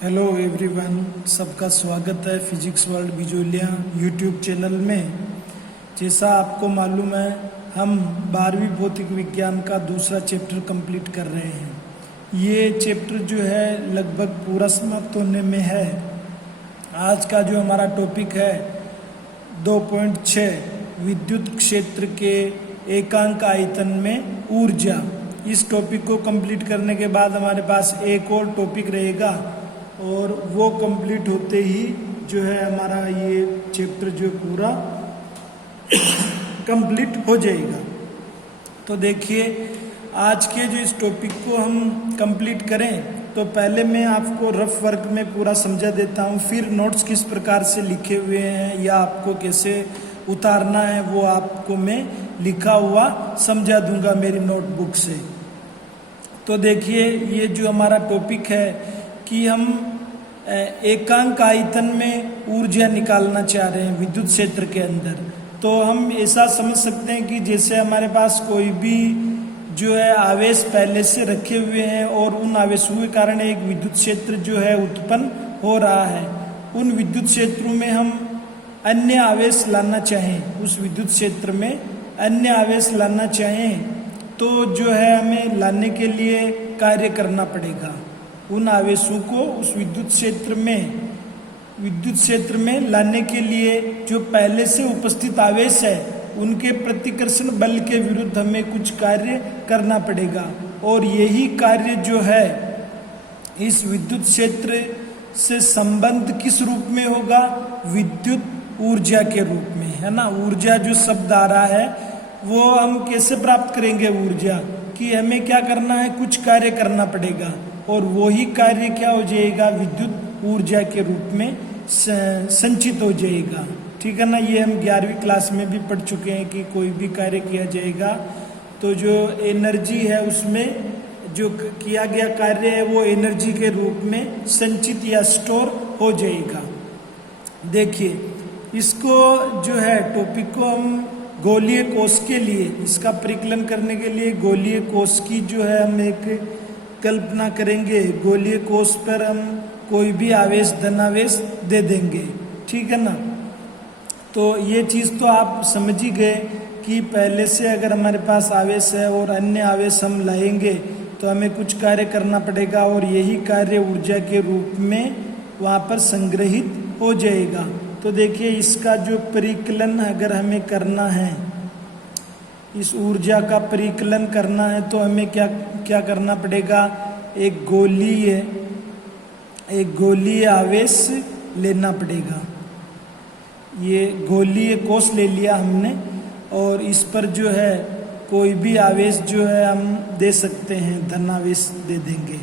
Hello everyone, सबका स्वागत है physics world Bijolia YouTube channel में। जैसा आपको मालूम है, हम 12वीं भौतिक विज्ञान का दूसरा चैप्टर कंप्लीट कर रहे हैं। ये चैप्टर जो है लगभग पूरा समाप्त होने में है। आज का जो हमारा टॉपिक है 2.6 विद्युत क्षेत्र के एकांक आयतन में ऊर्जा। इस टॉपिक को कंप्लीट करने के बाद हमारे पास एक और टॉपिक रहेगा और वो कंप्लीट होते ही जो है हमारा ये चैप्टर जो पूरा कंप्लीट हो जाएगा। तो देखिए, आज के जो इस टॉपिक को हम कंप्लीट करें तो पहले मैं आपको रफ वर्क में पूरा समझा देता हूँ, फिर नोट्स किस प्रकार से लिखे हुए हैं या आपको कैसे उतारना है वो आपको मैं लिखा हुआ समझा दूंगा मेरी नोटबुक से। तो देखिए, ये जो हमारा टॉपिक है कि हम एकांक आयतन में ऊर्जा निकालना चाह रहे हैं विद्युत क्षेत्र के अंदर। तो हम ऐसा समझ सकते हैं कि जैसे हमारे पास कोई भी जो है आवेश पहले से रखे हुए हैं और उन आवेशों के कारण एक विद्युत क्षेत्र जो है उत्पन्न हो रहा है। उन विद्युत क्षेत्रों में हम अन्य आवेश लाना चाहें, उस विद्युत क्षेत्र में अन्य आवेश लाना चाहें तो जो है हमें लाने के लिए कार्य करना पड़ेगा। उन आवेशों को उस विद्युत क्षेत्र में लाने के लिए जो पहले से उपस्थित आवेश है उनके प्रतिकर्षण बल के विरुद्ध हमें कुछ कार्य करना पड़ेगा। और यही कार्य जो है इस विद्युत क्षेत्र से संबंध किस रूप में होगा? विद्युत ऊर्जा के रूप में, है ना। ऊर्जा जो शब्द आ रहा है वो हम कैसे प्राप्त करेंगे? ऊर्जा कि हमें क्या करना है, कुछ कार्य करना पड़ेगा और वही कार्य क्या हो जाएगा? विद्युत ऊर्जा के रूप में संचित हो जाएगा। ठीक है ना। ये हम 11वीं क्लास में भी पढ़ चुके हैं कि कोई भी कार्य किया जाएगा तो जो एनर्जी है उसमें जो किया गया कार्य है वो एनर्जी के रूप में संचित या स्टोर हो जाएगा। देखिए, इसको जो है टॉपिक को हम गोलीय कोश के लिए, इसका परिकलन करने के लिए गोलीय कोश की जो है हम एक कल्पना करेंगे। गोलीय कोश पर हम कोई भी आवेश धनावेश दे देंगे। ठीक है ना। तो ये चीज़ तो आप समझ ही गए कि पहले से अगर हमारे पास आवेश है और अन्य आवेश हम लाएंगे तो हमें कुछ कार्य करना पड़ेगा और यही कार्य ऊर्जा के रूप में वहाँ पर संग्रहित हो जाएगा। तो देखिए, इसका जो परिकलन अगर हमें करना है, इस ऊर्जा का परिकलन करना है तो हमें क्या क्या करना पड़ेगा? एक गोलीय आवेश लेना पड़ेगा। ये गोलीय कोश ले लिया हमने और इस पर जो है कोई भी आवेश जो है हम दे सकते हैं, धनावेश दे देंगे।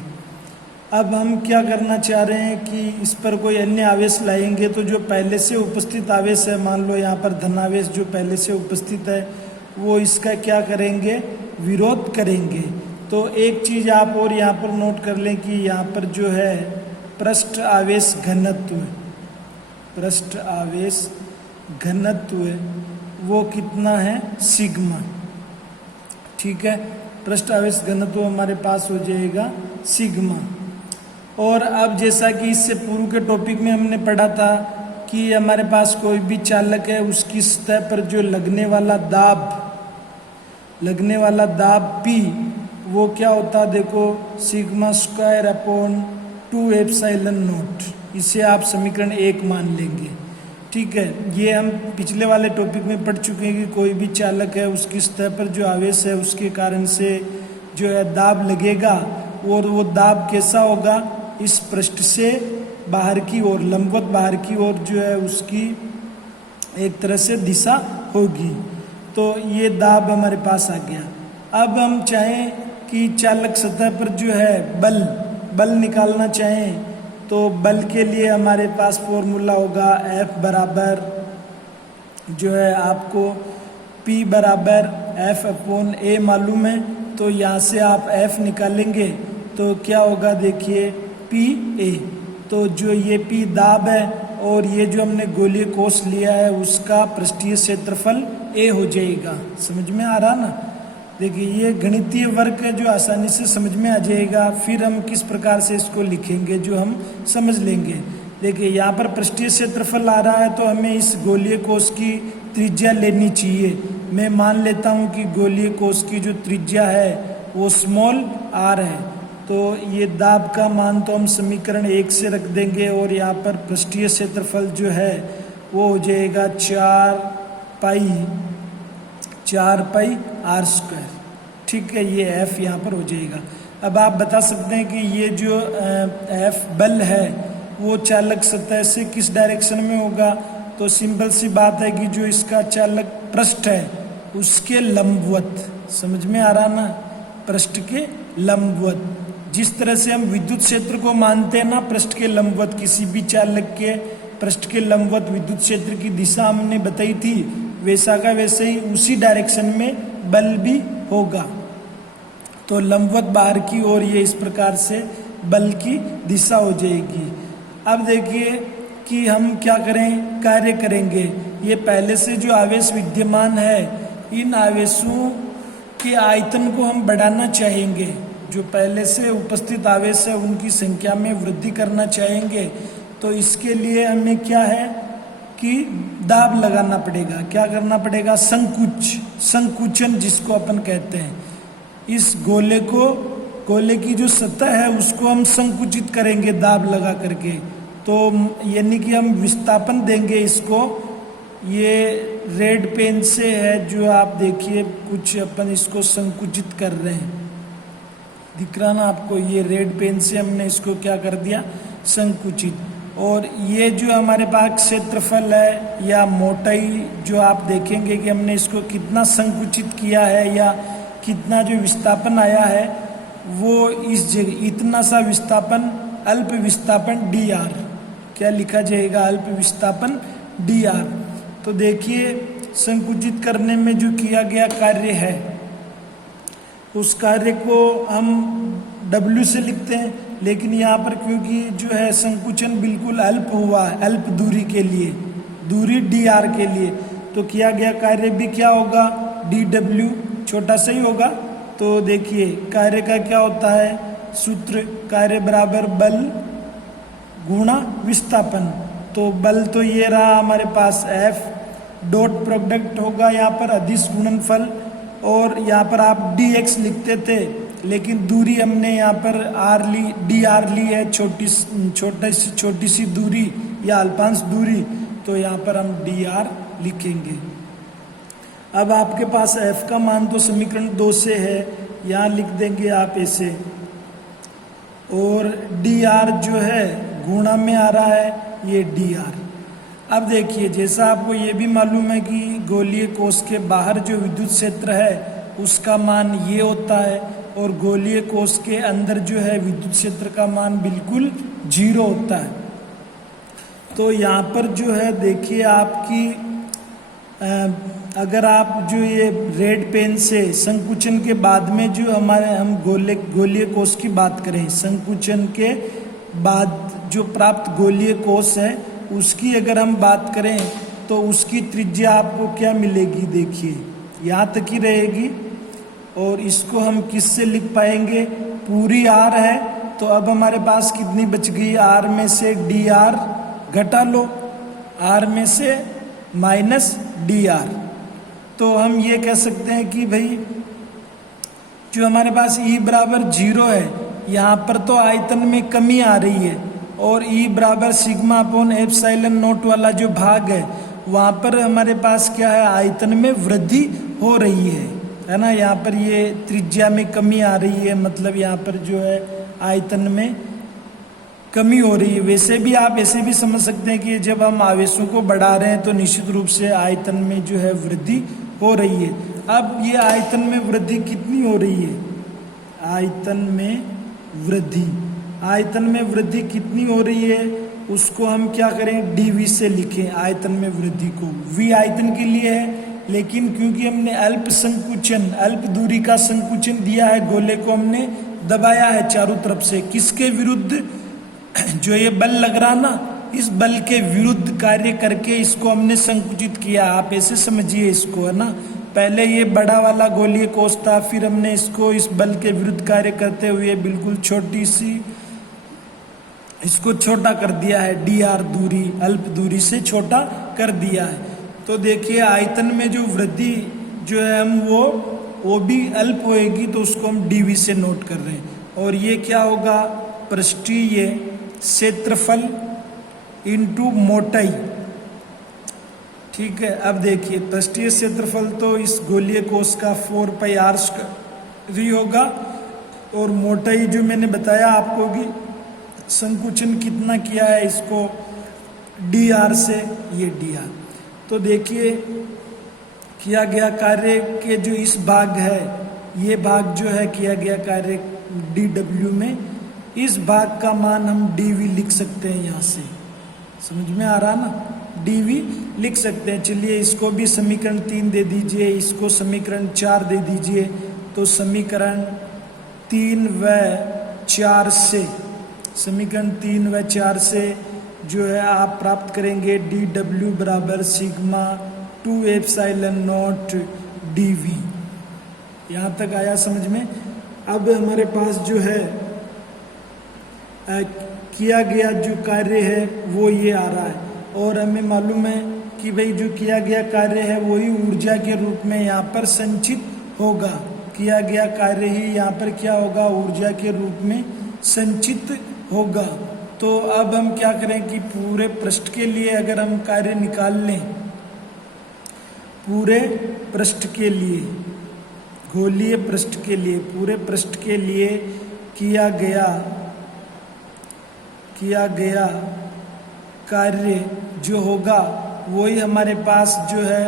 अब हम क्या करना चाह रहे हैं कि इस पर कोई अन्य आवेश लाएंगे तो जो पहले से उपस्थित आवेश है, मान लो यहाँ पर धनावेश जो पहले से उपस्थित है, वो इसका क्या करेंगे? विरोध करेंगे। तो एक चीज़ आप और यहाँ पर नोट कर लें कि यहाँ पर जो है पृष्ठ आवेश घनत्व वो कितना है? सिग्मा। ठीक है, पृष्ठ आवेश घनत्व हमारे पास हो जाएगा सिग्मा। और अब जैसा कि इससे पूर्व के टॉपिक में हमने पढ़ा था कि हमारे पास कोई भी चालक है, उसकी सतह पर जो लगने वाला दाब P वो क्या होता है? देखो, sigma square upon 2 epsilon not. इसे आप समीकरण 1 मान लेंगे। ठीक है, ये हम पिछले वाले टॉपिक में पढ़ चुके हैं कि कोई भी चालक है, उसकी सतह पर जो आवेश है उसके कारण से जो है दाब लगेगा और वो दाब कैसा होगा? इस पृष्ठ से बाहर की ओर, लंबवत बाहर की ओर जो है उसकी एक तरह से दिशा होगी। तो ये दाब हमारे पास आ गया। अब हम चाहें कि चालक सतह पर जो है बल निकालना चाहें तो बल के लिए हमारे पास फॉर्मूला होगा F बराबर जो है आपको P बराबर F अपॉन A मालूम है। तो यहाँ से आप F निकालेंगे तो क्या होगा? देखिए, PA। तो जो ये P दाब है और ये जो हमने गोलीय कोश लिया है उसका पृष्ठीय क्षेत्रफल A हो जाएगा। समझ में आ रहा ना। देखिए ये गणितीय वर्क है जो आसानी से समझ में आ जाएगा, फिर हम किस प्रकार से इसको लिखेंगे जो हम समझ लेंगे। देखिए यहाँ पर पृष्ठीय क्षेत्रफल आ रहा है तो हमें इस गोलीय कोश की त्रिज्या लेनी चाहिए। मैं मान लेता हूँ कि गोलीय कोश की जो त्रिज्या है वो स्मॉल r है, तो ये दाब का मान तो हम समीकरण 1 से रख देंगे और यहाँ पर पृष्ठीय क्षेत्रफल जो है वो हो जाएगा 4 पाई r²। ठीक है, ये f यहाँ पर हो जाएगा। अब आप बता सकते हैं कि ये जो f बल है वो चालक सतह से किस डायरेक्शन में होगा, तो सिंपल सी बात है कि जो इसका चालक पृष्ठ है उसके लंबवत, समझ में आ रहा ना, पृष्ठ के लंबवत। जिस तरह से हम विद्युत क्षेत्र को मानते हैं ना पृष्ठ के लंबवत, किसी भी चालक के पृष्ठ के लंबवत विद्युत क्षेत्र की दिशा हमने बताई थी, वैसा का वैसे ही उसी डायरेक्शन में बल भी होगा। तो लंबवत बाहर की ओर ये इस प्रकार से बल की दिशा हो जाएगी। अब देखिए कि हम क्या करें, कार्य करेंगे। ये पहले से जो आवेश विद्यमान है, इन आवेशों के आयतन को हम बढ़ाना चाहेंगे। जो पहले से उपस्थित आवेश है उनकी संख्या में वृद्धि करना चाहेंगे, तो इसके लिए हमें क्या है कि दाब लगाना पड़ेगा। क्या करना पड़ेगा, संकुचन जिसको अपन कहते हैं। इस गोले की जो सतह है उसको हम संकुचित करेंगे दाब लगा करके, तो यानी कि हम विस्थापन देंगे इसको। ये रेड पेन से है जो आप देखिए, कुछ अपन इसको संकुचित कर रहे हैं, दिख रहा ना आपको, ये रेड पेन से हमने इसको क्या कर दिया, संकुचित। और ये जो हमारे पास क्षेत्रफल है या मोटाई, जो आप देखेंगे कि हमने इसको कितना संकुचित किया है या कितना जो विस्थापन आया है, वो इस जगह इतना सा विस्थापन, अल्प विस्थापन dr, क्या लिखा जाएगा, अल्प विस्थापन dr। तो देखिए संकुचित करने में जो किया गया कार्य है उस कार्य को हम W से लिखते हैं, लेकिन यहाँ पर क्योंकि जो है संकुचन बिल्कुल अल्प हुआ है, अल्प दूरी के लिए, दूरी dr के लिए, तो किया गया कार्य भी क्या होगा, dW, छोटा सा ही होगा। तो देखिए कार्य का क्या होता है सूत्र, कार्य बराबर बल गुणा विस्थापन। तो बल तो ये रहा हमारे पास F, डॉट प्रोडक्ट होगा यहाँ पर अदिश गुणनफल, और यहाँ पर आप dx लिखते थे, लेकिन दूरी हमने यहाँ पर r ली, dr ली है, छोटी सी दूरी या अल्पांश दूरी, तो यहाँ पर हम dr लिखेंगे। अब आपके पास f का मान तो समीकरण 2 से है, यहाँ लिख देंगे आप ऐसे, और dr जो है गुणा में आ रहा है, ये dr। अब देखिए जैसा आपको ये भी मालूम है कि गोलीय कोश के बाहर जो विद्युत क्षेत्र है उसका मान ये होता है, और गोलीय कोश के अंदर जो है विद्युत क्षेत्र का मान बिल्कुल 0 होता है। तो यहाँ पर जो है देखिए आपकी अगर आप जो ये रेड पेन से संकुचन के बाद में जो हम गोलीय कोश की बात करें, संकुचन के बाद जो प्राप्त गोलीय कोश है उसकी अगर हम बात करें तो उसकी त्रिज्या आपको क्या मिलेगी, देखिए यहाँ तक ही रहेगी। और इसको हम किससे लिख पाएंगे, पूरी r है, तो अब हमारे पास कितनी बच गई, r में से dr घटा लो, r में से माइनस dr। तो हम ये कह सकते हैं कि भाई जो हमारे पास E बराबर 0 है, यहाँ पर तो आयतन में कमी आ रही है, और E बराबर सिग्मा अपॉन एप्सिलॉन नॉट वाला जो भाग है वहाँ पर हमारे पास क्या है, आयतन में वृद्धि हो रही है ना। यहाँ पर ये त्रिज्या में कमी आ रही है, मतलब यहाँ पर जो है आयतन में कमी हो रही है। वैसे भी आप ऐसे भी समझ सकते हैं कि जब हम आवेशों को बढ़ा रहे हैं तो निश्चित रूप से आयतन में जो है वृद्धि हो रही है। अब ये आयतन में वृद्धि कितनी हो रही है, आयतन में वृद्धि कितनी हो रही है, उसको हम क्या करें, dv से लिखें आयतन में वृद्धि को। v आयतन के लिए है, लेकिन क्योंकि हमने अल्प दूरी का संकुचन दिया है, गोले को हमने दबाया है चारों तरफ से, किसके विरुद्ध, जो ये बल लग रहा ना, इस बल के विरुद्ध कार्य करके इसको हमने संकुचित किया। आप ऐसे समझिए इसको, है ना। पहले ये बड़ा वाला गोलीय कोष था, फिर हमने इसको इस बल के विरुद्ध कार्य करते हुए बिल्कुल छोटी सी इसको छोटा कर दिया है, dr दूरी, अल्प दूरी से छोटा कर दिया है। तो देखिए आयतन में जो वृद्धि जो है हम वो भी अल्प होएगी, तो उसको हम dv से नोट कर रहे हैं। और ये क्या होगा, पृष्ठीय क्षेत्रफल इंटू मोटाई। ठीक है, अब देखिए पृष्ठीय क्षेत्रफल तो इस गोलीय कोष का 4πr² होगा, और मोटाई जो मैंने बताया आपको कि संकुचन कितना किया है इसको dr से, ये dr। तो देखिए किया गया कार्य के जो इस भाग है, ये भाग जो है किया गया कार्य dw में, इस भाग का मान हम dv लिख सकते हैं। यहाँ से समझ में आ रहा ना, dv लिख सकते हैं। चलिए इसको भी समीकरण 3 दे दीजिए, इसको समीकरण 4 दे दीजिए। तो समीकरण 3 व 4 से, समीकरण 3 व 4 से जो है आप प्राप्त करेंगे dw बराबर सिग्मा 2 एप्सिलॉन नॉट dv। यहाँ तक आया समझ में। अब हमारे पास जो है किया गया जो कार्य है वो ये आ रहा है, और हमें मालूम है कि भाई जो किया गया कार्य है वही ऊर्जा के रूप में यहाँ पर संचित होगा। किया गया कार्य ही यहाँ पर क्या होगा, ऊर्जा के रूप में संचित होगा। तो अब हम क्या करें कि पूरे पृष्ठ के लिए अगर हम कार्य निकाल लें, पूरे पृष्ठ के लिए, गोलीय पृष्ठ के लिए, पूरे पृष्ठ के लिए किया गया कार्य जो होगा वही हमारे पास जो है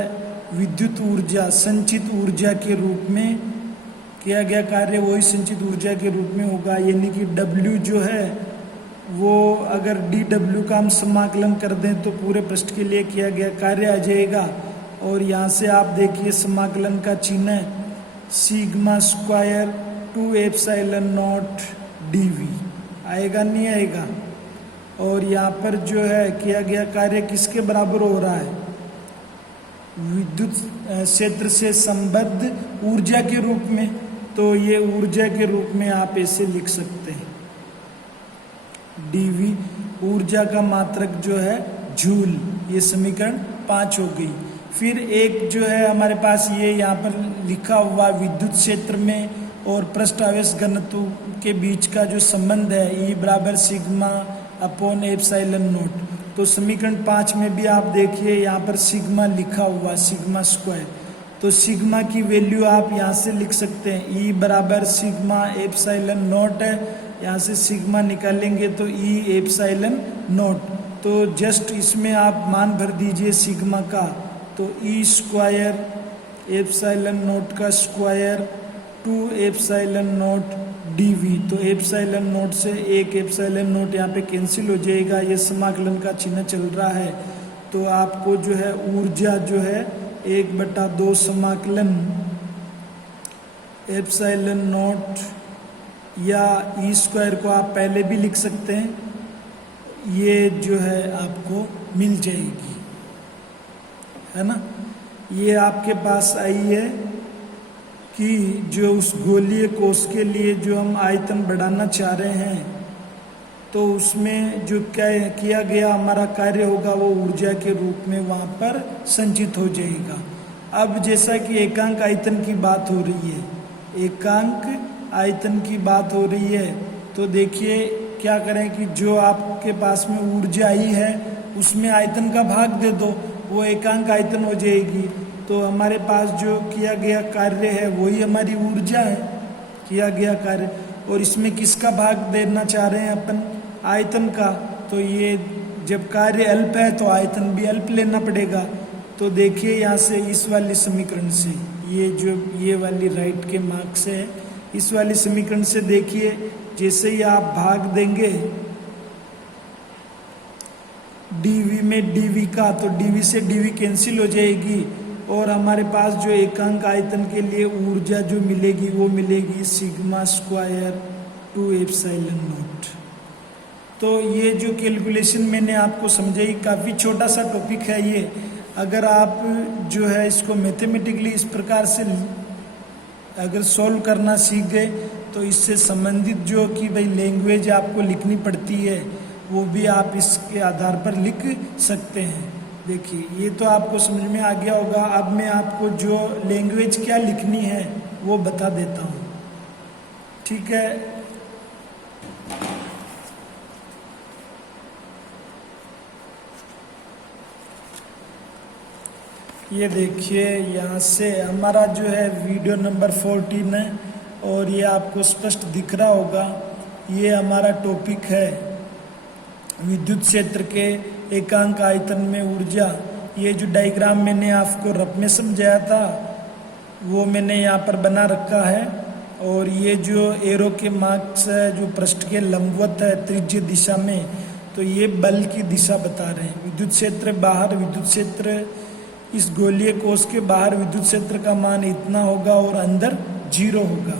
विद्युत ऊर्जा, संचित ऊर्जा के रूप में, किया गया कार्य वही संचित ऊर्जा के रूप में होगा। यानी कि W जो है वो अगर dW का हम समाकलन कर दें तो पूरे पृष्ठ के लिए किया गया कार्य आ जाएगा। और यहाँ से आप देखिए समाकलन का चिन्ह है sigma square 2 epsilon not dV, आएगा नहीं आएगा। और यहाँ पर जो है किया गया कार्य किसके बराबर हो रहा है, विद्युत क्षेत्र से संबद्ध ऊर्जा के रूप में। तो ये ऊर्जा के रूप में आप ऐसे लिख सकते हैं, dV ऊर्जा का मात्रक जो है जूल। ये समीकरण 5 हो गई। फिर एक जो है हमारे पास ये यहाँ पर लिखा हुआ विद्युत क्षेत्र में और पृष्ठ आवेश घनत्व के बीच का जो संबंध है E बराबर सिग्मा अपॉन एप्सिलॉन नॉट। तो समीकरण 5 में भी आप देखिए यहाँ पर सिग्मा लिखा हुआ, सिग्मा स्क्वायर। तो सिग्मा की वैल्यू आप यहाँ से लिख सकते हैं, E बराबर सिग्मा एप्सिलॉन नॉट है, यहाँ से सिग्मा निकालेंगे तो E एप्सिलॉन नॉट। तो जस्ट इसमें आप मान भर दीजिए सिग्मा का, तो E स्क्वायर एप्सिलॉन नॉट का स्क्वायर 2 एप्सिलॉन नॉट dV। तो एप्सिलॉन नॉट से एक एप्सिलॉन नॉट यहाँ पे कैंसिल हो जाएगा, ये समाकलन का चिन्ह चल रहा है। तो आपको जो है ऊर्जा जो है 1/2 समाकलन एप्सिलॉन नॉट या E स्क्वायर को आप पहले भी लिख सकते हैं, ये जो है आपको मिल जाएगी, है ना। ये आपके पास आई है कि जो उस गोलीय कोष के लिए जो हम आयतन बढ़ाना चाह रहे हैं, तो उसमें जो किया गया हमारा कार्य होगा वो ऊर्जा के रूप में वहाँ पर संचित हो जाएगा। अब जैसा कि एकांक आयतन की बात हो रही है, एकांक आयतन की बात हो रही है, तो देखिए क्या करें कि जो आपके पास में ऊर्जा आई है उसमें आयतन का भाग दे दो, वो एकांक आयतन हो जाएगी। तो हमारे पास जो किया गया कार्य है वही हमारी ऊर्जा है, किया गया कार्य। और इसमें किसका भाग देना चाह रहे हैं अपन, आयतन का। तो ये जब कार्य अल्प है तो आयतन भी अल्प लेना पड़ेगा। तो देखिए यहाँ से इस वाले समीकरण से, ये जो ये वाली राइट के मार्क से है, इस वाले समीकरण से देखिए जैसे ही आप भाग देंगे dV में dV का, तो dV से dV कैंसिल हो जाएगी और हमारे पास जो एकांक आयतन के लिए ऊर्जा जो मिलेगी वो मिलेगी सिग्मा स्क्वायर 2 एप्सिलॉन नॉट। तो ये जो कैलकुलेशन मैंने आपको समझाई, काफ़ी छोटा सा टॉपिक है ये। अगर आप जो है इसको मैथमेटिकली इस प्रकार से अगर सॉल्व करना सीख गए तो इससे संबंधित जो कि भाई लैंग्वेज आपको लिखनी पड़ती है वो भी आप इसके आधार पर लिख सकते हैं। देखिए ये तो आपको समझ में आ गया होगा। अब मैं आपको जो लैंग्वेज क्या लिखनी है वो बता देता हूँ, ठीक है। ये देखिए यहाँ से हमारा जो है वीडियो नंबर 14 है और ये आपको स्पष्ट दिख रहा होगा। ये हमारा टॉपिक है विद्युत क्षेत्र के एकांक आयतन में ऊर्जा। ये जो डायग्राम मैंने आपको रफ में समझाया था वो मैंने यहाँ पर बना रखा है। और ये जो एरो के मार्क्स है जो पृष्ठ के लंबवत है त्रिज्य दिशा में, तो ये बल की दिशा बता रहे हैं। विद्युत क्षेत्र बाहर, विद्युत क्षेत्र इस गोलीय कोश के बाहर विद्युत क्षेत्र का मान इतना होगा और अंदर 0 होगा।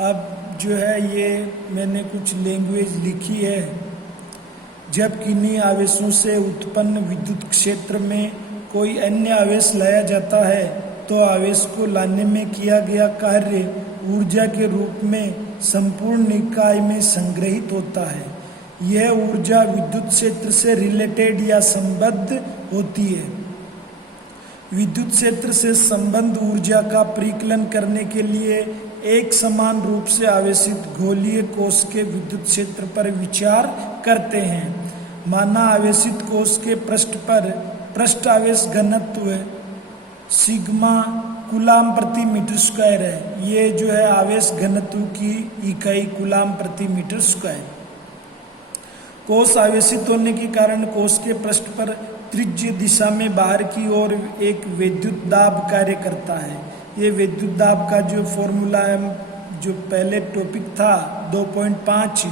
अब जो है ये मैंने कुछ लैंग्वेज लिखी है। जब किन्हीं आवेशों से उत्पन्न विद्युत क्षेत्र में कोई अन्य आवेश लाया जाता है तो आवेश को लाने में किया गया कार्य ऊर्जा के रूप में संपूर्ण इकाई में संग्रहित होता है। यह ऊर्जा विद्युत क्षेत्र से रिलेटेड या संबद्ध होती है। विद्युत क्षेत्र से संबद्ध ऊर्जा का परिकलन करने के लिए एक समान रूप से आवेशित गोलीय कोश के विद्युत क्षेत्र पर विचार करते हैं। माना आवेशित कोश के पृष्ठ पर पृष्ठ आवेश घनत्व सिग्मा कूलाम प्रति मीटर स्क्वायर है। ये जो है आवेश घनत्व की इकाई कूलाम प्रति मीटर स्क्वायर। कोश आवेशित होने के कारण कोश के पृष्ठ पर त्रिज्य दिशा में बाहर की ओर एक विद्युत दाब कार्य करता है। ये विद्युत दाब का जो फॉर्मूला है जो पहले टॉपिक था 2.5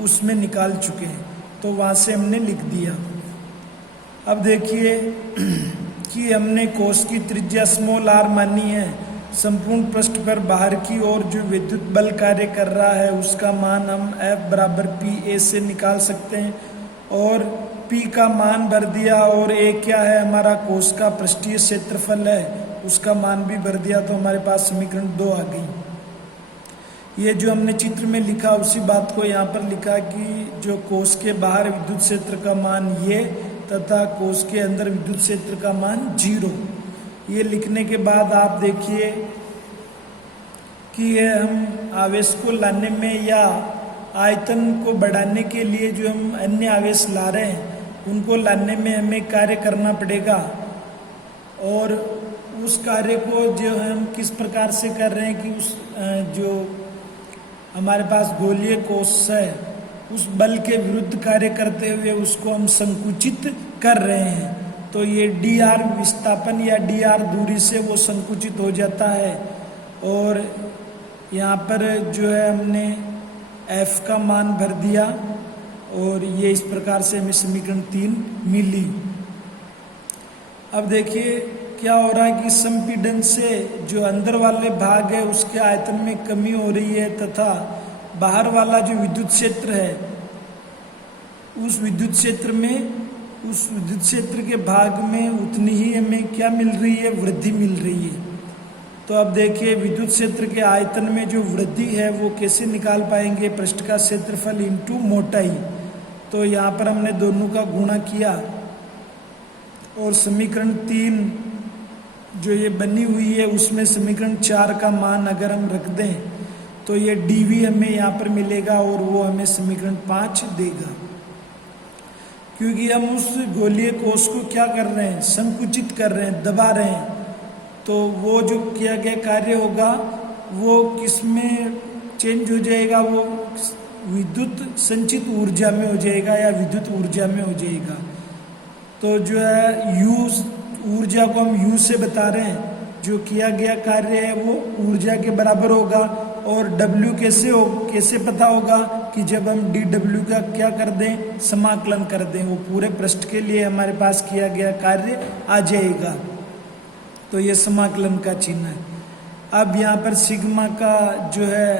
उसमें निकाल चुके हैं, तो वहाँ से हमने लिख दिया। अब देखिए कि हमने कोश की त्रिज्या स्मॉल r मानी है। संपूर्ण पृष्ठ पर बाहर की ओर जो विद्युत बल कार्य कर रहा है उसका मान हम F बराबर PA से निकाल सकते हैं। और P का मान भर दिया और A क्या है हमारा कोश का पृष्ठीय क्षेत्रफल है, उसका मान भी भर दिया, तो हमारे पास समीकरण 2 आ गई। ये जो हमने चित्र में लिखा उसी बात को यहाँ पर लिखा कि जो कोश के बाहर विद्युत क्षेत्र का मान ये तथा कोश के अंदर विद्युत क्षेत्र का मान 0। ये लिखने के बाद आप देखिए कि ये हम आवेश को लाने में या आयतन को बढ़ाने के लिए जो हम अन्य आवेश ला रहे हैं उनको लाने में हमें कार्य करना पड़ेगा। और उस कार्य को जो हम किस प्रकार से कर रहे हैं कि उस जो हमारे पास गोलीय कोश है उस बल के विरुद्ध कार्य करते हुए उसको हम संकुचित कर रहे हैं। तो ये dr विस्थापन या dr दूरी से वो संकुचित हो जाता है। और यहाँ पर जो है हमने f का मान भर दिया और ये इस प्रकार से हमें समीकरण 3 मिली। अब देखिए क्या हो रहा है कि संपीड़न से जो अंदर वाले भाग है उसके आयतन में कमी हो रही है तथा बाहर वाला जो विद्युत क्षेत्र है उस विद्युत क्षेत्र के भाग में उतनी ही हमें क्या मिल रही है, वृद्धि मिल रही है। तो अब देखिए विद्युत क्षेत्र के आयतन में जो वृद्धि है वो कैसे निकाल पाएंगे, पृष्ठ का क्षेत्रफल इंटू मोटाई। तो यहाँ पर हमने दोनों का गुणा किया और समीकरण 3 जो ये बनी हुई है उसमें समीकरण 4 का मान अगर हम रख दें तो ये dv हमें यहाँ पर मिलेगा और वो हमें समीकरण 5 देगा। क्योंकि हम उस गोलीय कोश को क्या कर रहे हैं, संकुचित कर रहे हैं, दबा रहे हैं, तो वो जो किया गया कार्य होगा वो किस में चेंज हो जाएगा, वो विद्युत संचित ऊर्जा में हो जाएगा या विद्युत ऊर्जा में हो जाएगा। तो जो है U ऊर्जा को हम U से बता रहे हैं, जो किया गया कार्य है वो ऊर्जा के बराबर होगा। और W कैसे पता होगा कि जब हम dW का क्या कर दें, समाकलन कर दें, वो पूरे पृष्ठ के लिए हमारे पास किया गया कार्य आ जाएगा। तो ये समाकलन का चिन्ह है। अब यहाँ पर सिग्मा का जो है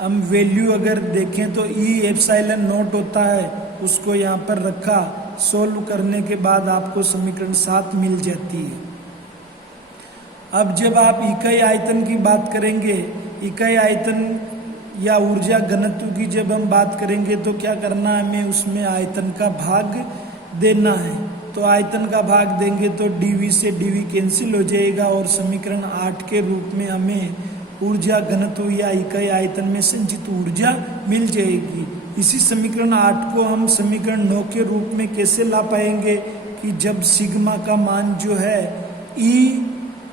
हम वैल्यू अगर देखें तो E एप्सिलॉन नॉट होता है, उसको यहाँ पर रखा सोल्व करने के बाद आपको समीकरण 7 मिल जाती है। अब जब आप इकाई आयतन की बात करेंगे, इकाई आयतन या ऊर्जा घनत्व की जब हम बात करेंगे तो क्या करना है, हमें उसमें आयतन का भाग देना है। तो आयतन का भाग देंगे तो dv से dv कैंसिल हो जाएगा और समीकरण 8 के रूप में हमें ऊर्जा घनत्व या इकाई आयतन में संचित ऊर्जा मिल जाएगी। इसी समीकरण 8 को हम समीकरण 9 के रूप में कैसे ला पाएंगे कि जब सिग्मा का मान जो है E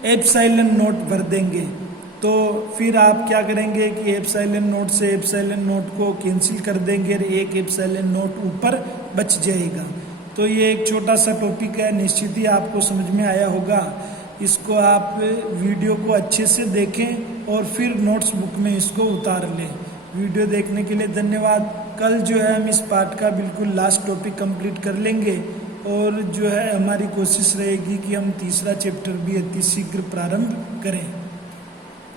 एप्सिलॉन नोट भर देंगे, तो फिर आप क्या करेंगे कि एप्सिलॉन नोट से एप्सिलॉन नोट को कैंसिल कर देंगे और एक एप्सिलॉन नोट ऊपर बच जाएगा। तो ये एक छोटा सा टॉपिक है, निश्चित ही आपको समझ में आया होगा। इसको आप वीडियो को अच्छे से देखें और फिर नोट्स बुक में इसको उतार लें। वीडियो देखने के लिए धन्यवाद। कल जो है हम इस पार्ट का बिल्कुल लास्ट टॉपिक कंप्लीट कर लेंगे और जो है हमारी कोशिश रहेगी कि हम तीसरा चैप्टर भी अति शीघ्र प्रारंभ करें।